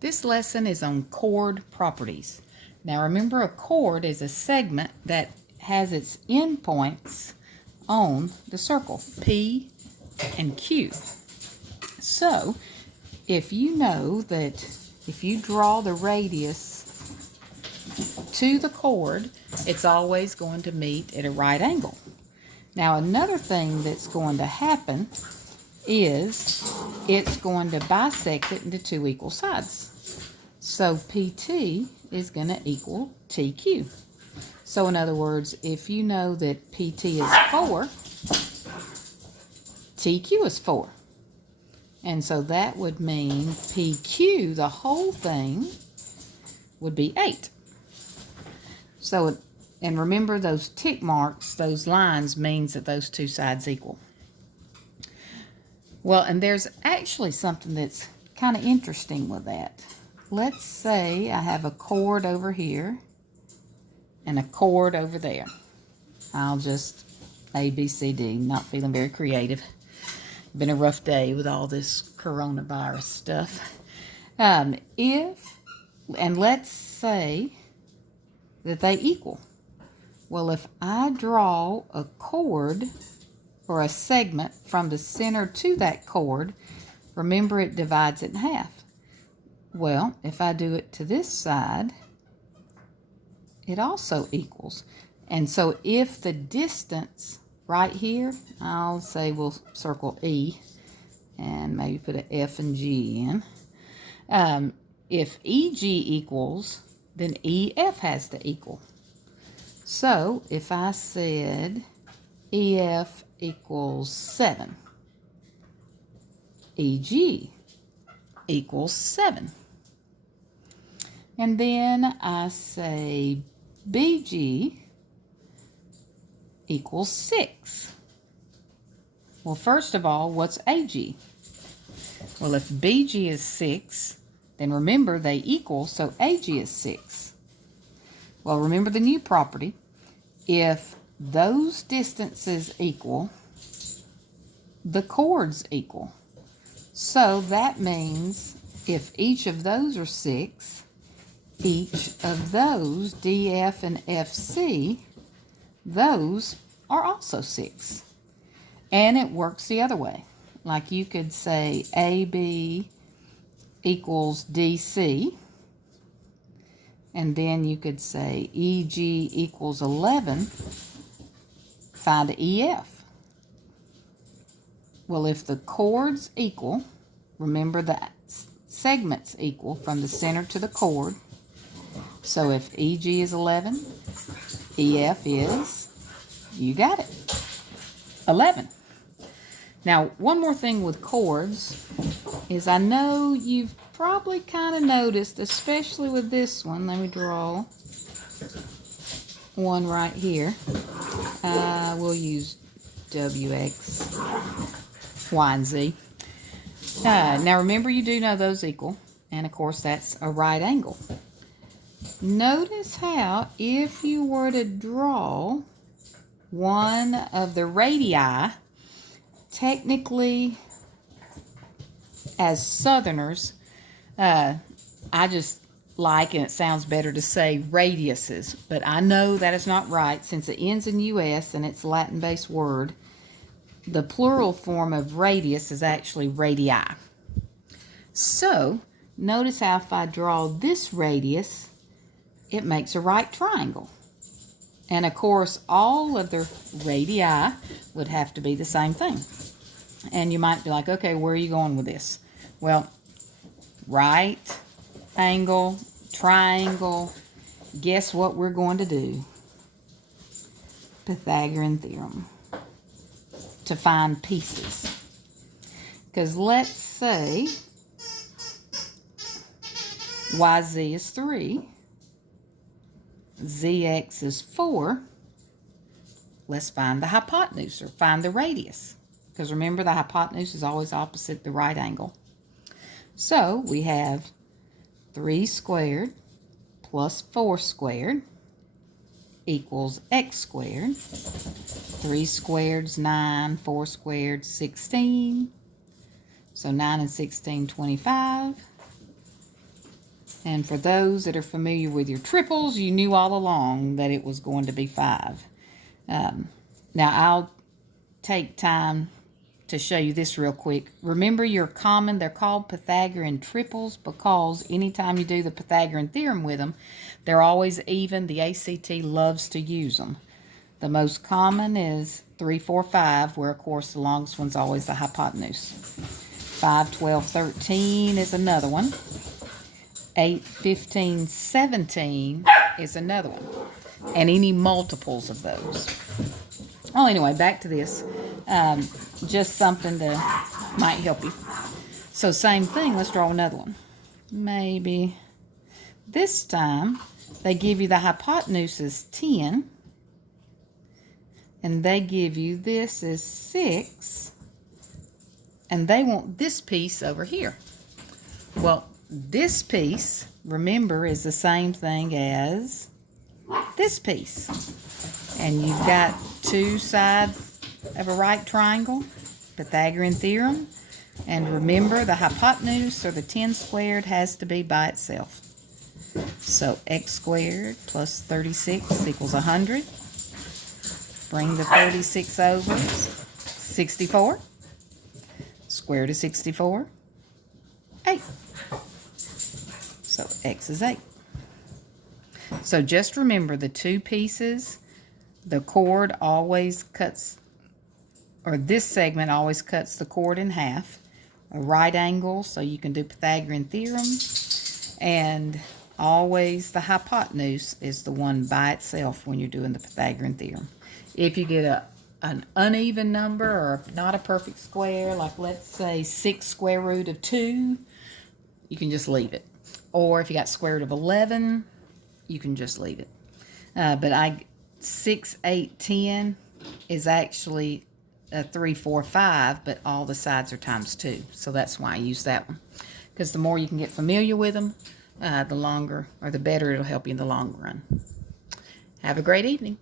This lesson is on chord properties. Now remember, a chord is a segment that has its endpoints on the circle, P and Q. So if you know that if you draw the radius to the chord, it's always going to meet at a right angle. Now another thing that's going to happen is it's going to bisect it into two equal sides. So PT is going to equal TQ. So in other words, if you know that PT is 4, TQ is 4. And so that would mean PQ, the whole thing, would be 8. So, and remember those tick marks, those lines, means that those two sides equal. Well, and there's actually something that's kind of interesting with that. Let's say I have a chord over here and a chord over there. I'll just A, B, C, D. Not feeling very creative. Been a rough day with all this coronavirus stuff. And let's say that they equal. Well, if I draw a chord or a segment from the center to that chord, remember it divides it in half. Well, if I do it to this side, it also equals. And so if the distance right here, I'll say we'll circle E and maybe put an F and G in. If EG equals, then EF has to equal. So if I said EF equals 7, EG equals 7. And then I say BG equals 6. Well, first of all, what's AG? Well, if BG is 6, then remember they equal, so AG is 6. Well, remember the new property. If those distances equal, the chords equal. So that means if each of those are 6, each of those, DF and FC, those are also 6. And it works the other way. Like you could say AB equals DC. And then you could say EG equals 11. Find EF. Well, if the chords equal, remember the segments equal from the center to the chord. So if EG is 11, EF is, you got it, 11. Now, one more thing with chords is I know you've probably kind of noticed, especially with this one. Let me draw one right here. We'll use W, X, Y, and Z. Now, remember you do know those equal. And, of course, that's a right angle. Notice how if you were to draw one of the radii, technically as Southerners, I just like, and it sounds better to say radiuses, but I know that is not right since it ends in US and it's a Latin-based word. The plural form of radius is actually radii. So notice how if I draw this radius, it makes a right triangle. And of course, all of the radii would have to be the same thing. And you might be like, okay, where are you going with this? Well, right angle, triangle, guess what we're going to do? Pythagorean theorem to find pieces. Because let's say YZ is 3. ZX is 4. Let's find the hypotenuse, or find the radius. Because remember, the hypotenuse is always opposite the right angle. So we have 3 squared plus 4 squared equals x squared. 3 squared's 9, 4 squared 16. So 9 and 16, 25. And for those that are familiar with your triples, you knew all along that it was going to be 5. Now I'll take time to show you this real quick. Remember your common, they're called Pythagorean triples because anytime you do the Pythagorean theorem with them, they're always even. The ACT loves to use them. The most common is 3, 4, 5, where of course the longest one's always the hypotenuse. 5, 12, 13 is another one. 8, 15, 17 is another one. And any multiples of those. Well, anyway, back to this. Just something that might help you. So same thing, let's draw another one. Maybe this time they give you the hypotenuse as 10. And they give you this as 6. And they want this piece over here. Well, this piece, remember, is the same thing as this piece. And you've got 2 sides of a right triangle, Pythagorean theorem. And remember, the hypotenuse, or the 10 squared, has to be by itself. So x squared plus 36 equals 100. Bring the 36 over, 64. Square root of 64, 8. So x is 8. So just remember the 2 pieces, the chord always cuts, or this segment always cuts the chord in half. A right angle, so you can do Pythagorean theorem. And always the hypotenuse is the one by itself when you're doing the Pythagorean theorem. If you get an uneven number or not a perfect square, like let's say 6 square root of 2, you can just leave it. Or if you got square root of 11, you can just leave it. But 6, 8, 10 is actually a 3, 4, 5, but all the sides are times 2. So that's why I use that one. Because the more you can get familiar with them, the longer or the better it'll help you in the long run. Have a great evening.